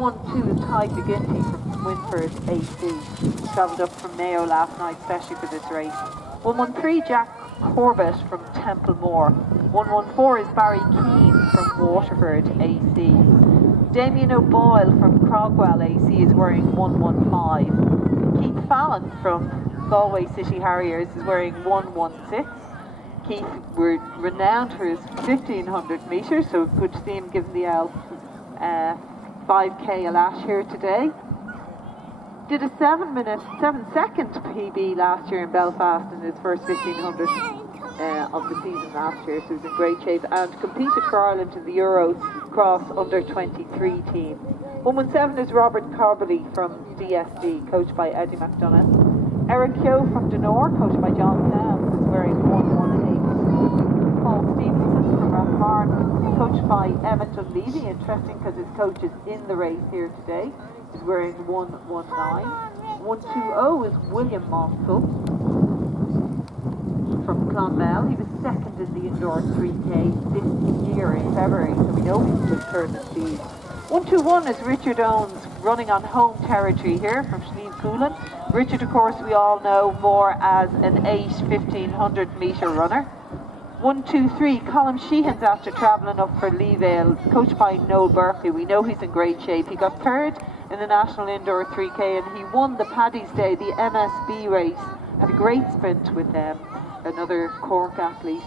1-2 is Ty McGinty from Swinford AC. Travelled up from Mayo last night, especially for this race. 1-1-3 Jack Corbett from Templemore. 1-1-4 is Barry Keane from Waterford AC. Damien O'Boyle from Crogwell AC is wearing 1-1-5. Keith Fallon from Galway City Harriers is wearing 1-1-6. Keith were renowned for his 1500 metres, so good to see him giving the L 5k a lash here today. Did a 7-second PB last year in Belfast in his first 1500 of the season last year, so he was in great shape, and competed for Ireland in the Euro Cross under 23 team. 1-1-7 is Robert Carberley from DSD, coached by Eddie McDonough. Eric Keogh from Denore, coached by John Sands, is wearing 1-1-8. Paul Stevenson from Rathmarn, coached by Emmett Dunleavy, interesting because his coach is in the race here today, is wearing 1-1-9. 1-2-0 is William Monsell from Clonmel. He was second in the indoor 3K this year in February, so we know he's good third in speed. 1-2-1 is Richard Owens, running on home territory here from Slieve Coolan. Richard, of course, we all know more as an 1500 metre runner. 1-2-3, Colin Sheehan's after travelling up for Leevale, coached by Noel Berkeley. We know he's in great shape. He got third in the National Indoor 3K and he won the Paddy's Day, the MSB race. Had a great sprint with another Cork athlete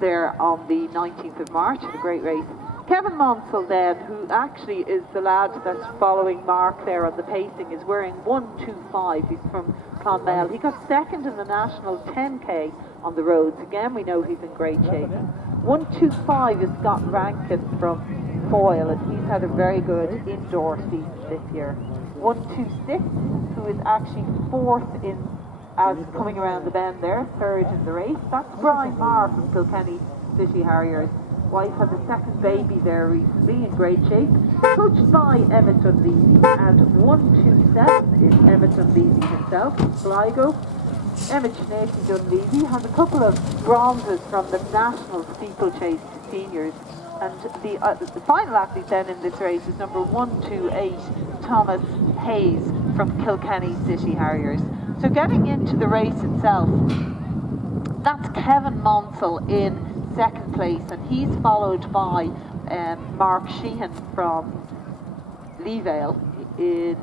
there on the 19th of March. Had a great race. Kevin Monsell then, who actually is the lad that's following Mark there on the pacing, is wearing 1-2-5. He's from Clonmel. He got second in the National 10K on the roads. Again, we know he's in great shape. 1-2-5 is Scott Rankin from Foyle, and he's had a very good indoor season this year. 1-2-6, who is actually fourth in as coming around the bend there, third in the race. That's Brian Marr from Kilkenny City Harriers. Wife had a second baby there recently, in great shape. Coached by Emmett Dunleavy, and 1-2-7 is Emmett Dunleavy himself, Sligo. Emmett Sinead Dunleavy has a couple of bronzes from the National Steeplechase Seniors, and the final athlete then in this race is number 1-2-8 Thomas Hayes from Kilkenny City Harriers. So getting into the race itself, that's Kevin Monsell in second place, and he's followed by Mark Sheehan from Leevale in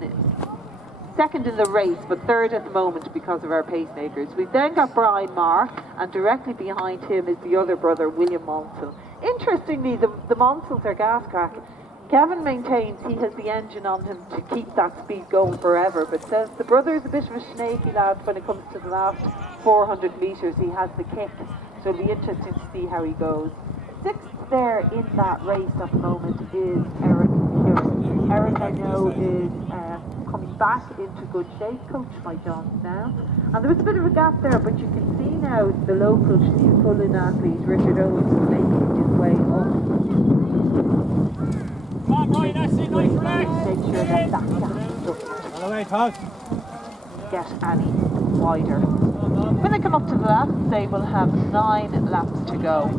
second in the race, but third at the moment because of our pacemakers. We've then got Brian Marr, and directly behind him is the other brother, William Monsell. Interestingly, the Monsells are gas crack. Kevin maintains he has the engine on him to keep that speed going forever, but says the brother is a bit of a snaky lad when it comes to the last 400 metres. He has the kick, so it'll be interesting to see how he goes. Sixth there in that race at the moment is Eric Hewitt. Eric, I know, is coming back into good shape, coached by John Sands. And there was a bit of a gap there, but you can see now the local Slieve Cullen athlete, Richard Owens, is making his way up. Come on, Brian, that's it, nice relax. Make sure that gap doesn't get any wider. When they come up to the laps, they will have 9 laps to go.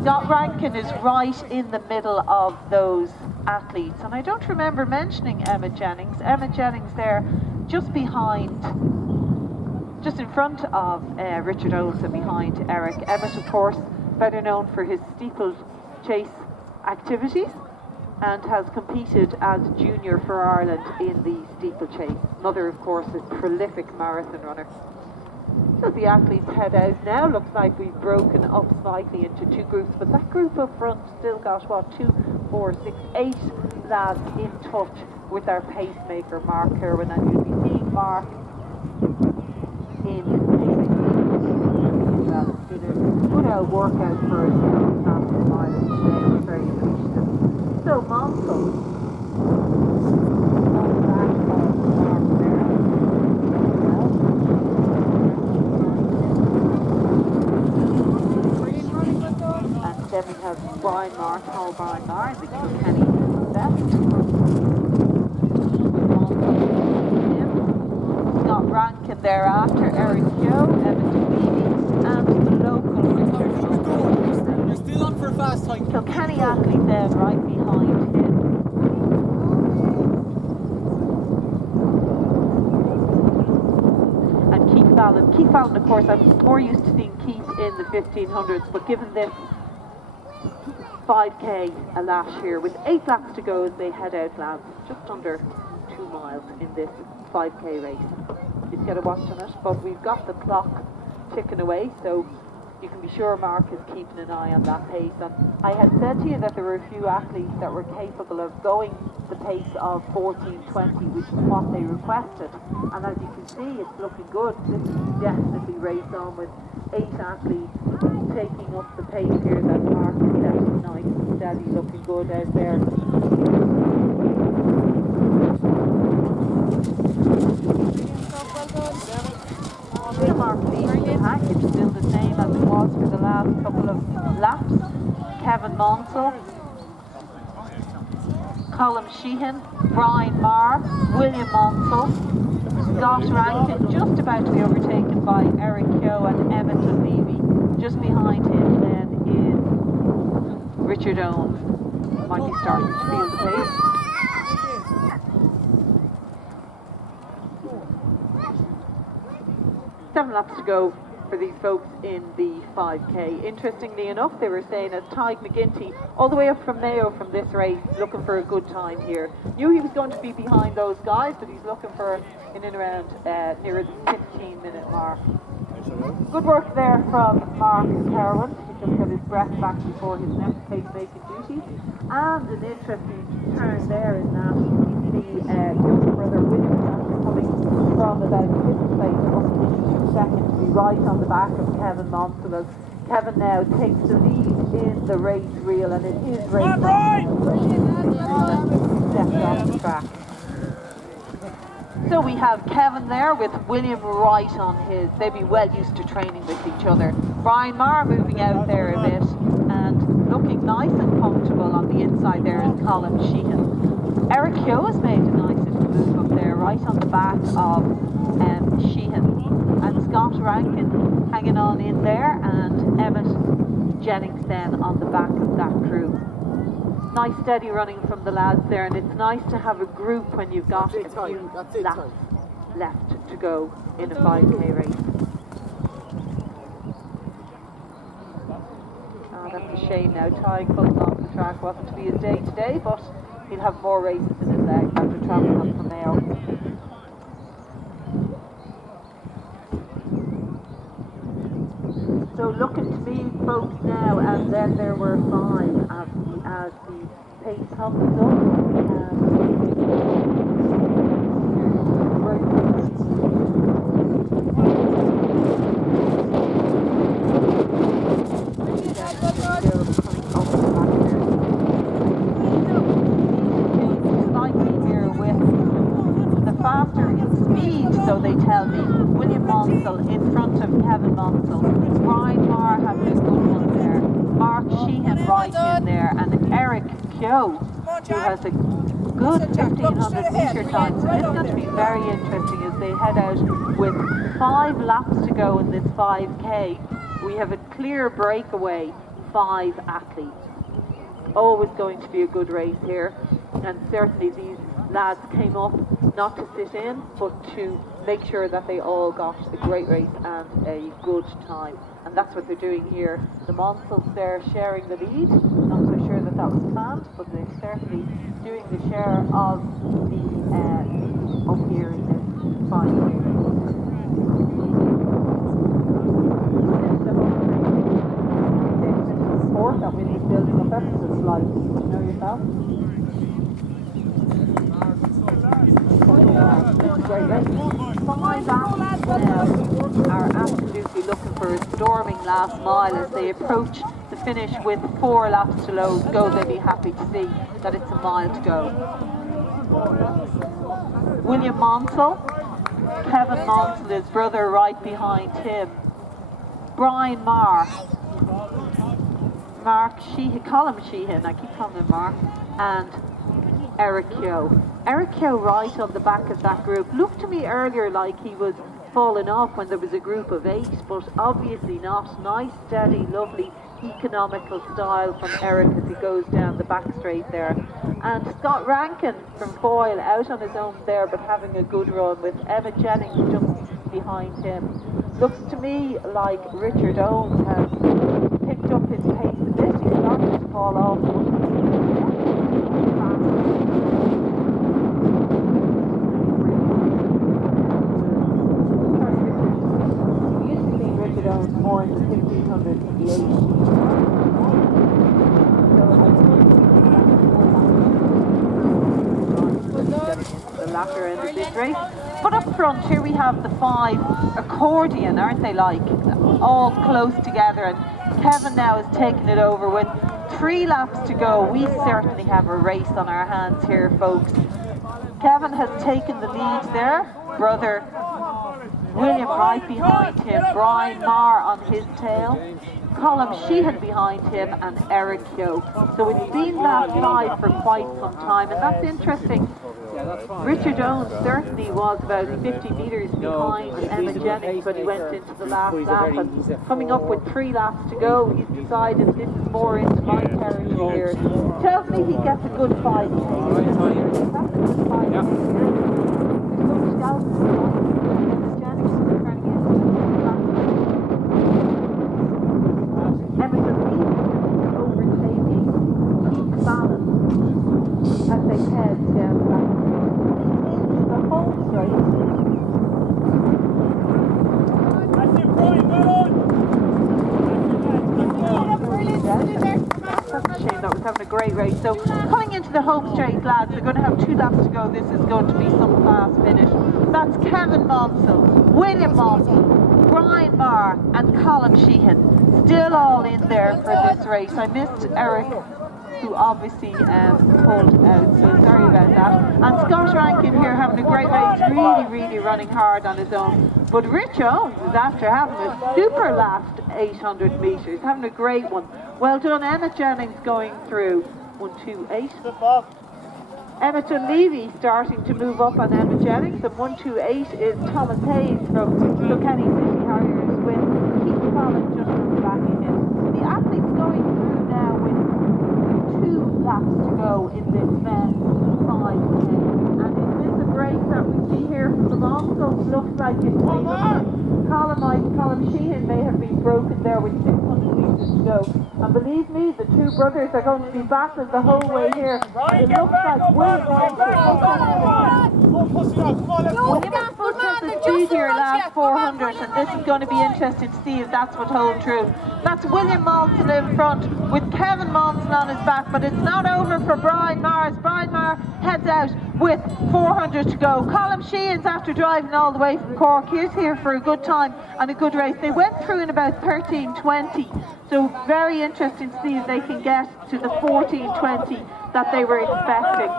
Scott Rankin is right in the middle of those athletes, and I don't remember mentioning Emma Jennings. Emma Jennings there just behind, just in front of Richard Owens and behind Eric. Emmett, of course, better known for his steeplechase activities, and has competed as a junior for Ireland in the steeplechase. Mother, of course, is a prolific marathon runner. So the athletes head out now. Looks like we've broken up slightly into 2 groups, but that group up front still got, what, 2, 4, 6, 8 lads in touch with our pacemaker, Mark Kerwin, and you'll be seeing Mark in pacemaker. Did a good old workout for us after mileage today. We're very appreciative. So Monsell, on the back of Mark there. And then we have Brian Marr, Paul Brian Marr, the Kilkenny left. Scott Rankin thereafter, Eric Keogh, Evan Dunleavy, and the local Richard. You're still on for a fast time. Kilkenny athlete then right behind him. Keith Fountain, of course, I'm more used to seeing Keith in the 1500s, but given this 5k a lash here, with 8 laps to go as they head out, lads, just under 2 miles in this 5k race. You'd get a watch on it, but we've got the clock ticking away, so you can be sure Mark is keeping an eye on that pace. And I had said to you that there were a few athletes that were capable of going the pace of 14:20, which is what they requested. And as you can see, it's looking good. This is definitely race on with 8 athletes taking up the pace here that Mark is setting nice and steady, looking good out there. Mark leading the pack. It's still the same as it was for the last couple of laps. Kevin Monsell, Colm Sheehan, Brian Marr, William Monsell, Scott Rankin just about to be overtaken by Eric Keogh and Emmett Levy. Just behind him then is Richard Owens. Might be starting to feel the pace. Seven laps to go for these folks in the 5k. Interestingly enough, they were saying that Tyg McGinty, all the way up from Mayo from this race, looking for a good time here. Knew he was going to be behind those guys, but he's looking for in and around near the 15-minute mark. Good work there from Mark Kerwin. He just got his breath back before his next pace-making duties. And an interesting turn there in that the younger brother William after coming from about 5th place up into 2nd to be right on the back of Kevin Monsell, as Kevin now takes the lead in the race reel, and it is race stepped off the track. So we have Kevin there with William right on his. They'd be well used to training with each other. Brian Marr moving out there a bit and looking nice and comfortable on the inside there is Colm Sheehan. Eric Keogh has made a nice little move up there right on the back of Sheehan. And Scott Rankin hanging on in there, and Emmett Jennings then on the back of that crew. Nice steady running from the lads there, and it's nice to have a group when you've got a few laps left to go in a 5k race. That's a shame now. Ty pulling off the track. Wasn't to be his day today, but he'll have more races in his legs after travelling up from Mayo. So looking to me, folks, now, and then there were 5 as the pace humps up. So they tell me. William Monsell in front of Kevin Monsell. Brian Marr having a good one there. Mark Sheehan right in there. And Eric Keogh, who has a good 1500 metre time. So this is going to be very interesting as they head out with 5 laps to go in this 5k. We have a clear breakaway, 5 athletes. Always going to be a good race here. And certainly these lads came up not to sit in, but to make sure that they all got a great race and a good time. And that's what they're doing here. The Monsells there sharing the lead. Not so sure that was planned, but they're certainly doing the share of the up here in this final. Support that we need building up ever so slightly. Do you know yourself? Great race. 5 athletes now are absolutely looking for a storming last mile as they approach the finish with 4 laps to go. They'll be happy to see that it's a mile to go. William Monsell, Kevin Monsell, his brother right behind him. Brian Marr, Mark Sheehan, Colm Sheehan, I keep calling him Mark, and Eric Keogh. Eric Keogh right on the back of that group. Looked to me earlier like he was falling off when there was a group of 8, but obviously not. Nice, steady, lovely, economical style from Eric as he goes down the back straight there. And Scott Rankin from Foyle out on his own there, but having a good run with Emmett Jennings just behind him. Looks to me like Richard Owens has picked up his pace a bit. He's starting to fall off. We used to see Richard Owens more in the 1500s and the 80s. The latter end of this race. But up front here we have the 5 accordion, aren't they, like, all close together, and Kevin now has taken it over with 3 laps to go. We certainly have a race on our hands here, folks. Kevin has taken the lead there, brother William right behind him, Brian Marr on his tail, Colm Sheehan behind him, and Eric Yo. So it's been that 5 for quite some time, and that's interesting. Richard Owens certainly was about 50 metres behind Emma Jennings when he went into the last lap, and coming up with 3 laps to go, he's decided this is more into my territory here. Tells me he gets a good 5 pace. That's a good 5 pace. There's some scouts Emma Jennings is turning into the last. Emma Jennings is overtaking Keith Fallon as they head down the back. The home straight. That's it, Brian, well on! That's a shame, that was having a great race. So coming into the home straight, lads, they're going to have 2 laps to go. This is going to be some fast finish. That's Kevin Monsell, William Monsell, Brian Marr and Colm Sheehan, still all in there for this race. I missed Eric, who obviously pulled out, so sorry about that. And Scott Rankin here having a great race, really running hard on his own. But Rich Owens is after having a super last 800 metres, having a great one. Well done, Emma Jennings going through 128. Emma Dunleavy starting to move up on Emma Jennings, and 128 is Thomas Hayes from Kilkenny City Harriers with Keith Fallon just on the back of him. The athletes going through now with 2 laps to go in this men's 5K. And is this a break that we see here from the Monsters? Looks like it's Colm Sheehan may have been broken there with 600 metres to go. And believe me, the 2 brothers are going to be battling the whole way here. It looks like William Monsell has the speed here last 400, and this is going to be interesting to see if that's what holds true. That's William Monsell in front with Kevin Monsell on his back, but it's not over for Brian Marr as Brian Marr heads out with 400 to go. Colm Sheehan's after driving all the way from Cork. He's here for a good time and a good race. They went through in about 13:20, so very interesting to see if they can get to the 14:20 that they were expecting.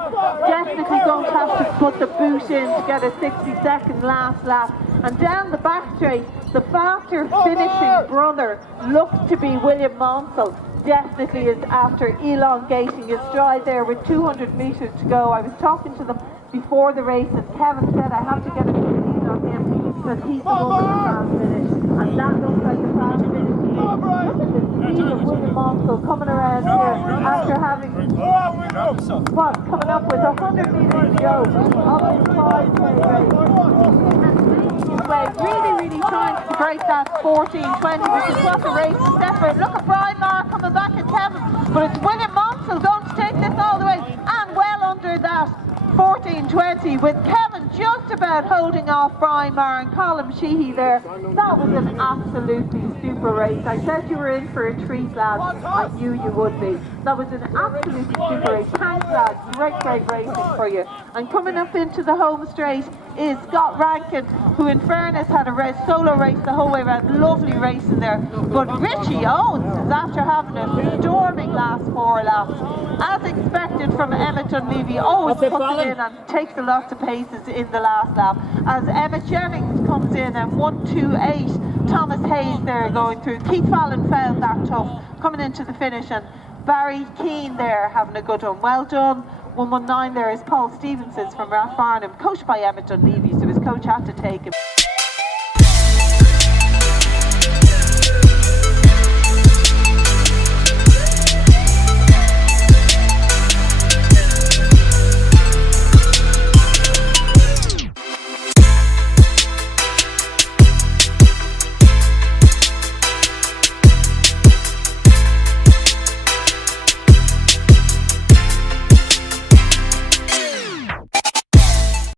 Definitely going to have to put the boot in to get a 60-second last lap. And down the back straight, the faster finishing brother looks to be William Monsell. Definitely is after elongating his stride there with 200 metres to go. I was talking to them before the race, and Kevin said I have to get a lead on him because he's the one with the fast finish, and that looks like a fast finish to me. Look at the speed of William Monsell coming around here after having coming up with 100 metres to go of his 5K race. Really trying to break that 14:20, which is what the race is set for. Look at Brian Marr coming back at Kevin, but it's William Monsell going to take this all the way and well under that 14:20, with Kevin just about holding off Brian Marr and Colm Sheehan there. That was an absolutely super race. I said you were in for a treat, lads. I knew you would be. That was an absolutely super race. Thanks, lads. Great racing for you. And coming up into the home straight is Scott Rankin, who in fairness had a solo race the whole way around. Lovely racing there. But Richie Owens is after having a storming last 4 laps. As expected from Emma Dunleavy, always puts it in and takes a lot of paces in the last lap. As Emma Jennings comes in at 128, Thomas Hayes there going through. Keith Fallon found that tough coming into the finish, and Barry Keane there having a good one. Well done. 119 there is Paul Stevenson from Rathfarnham, coached by Emma Dunleavy, so his coach had to take him.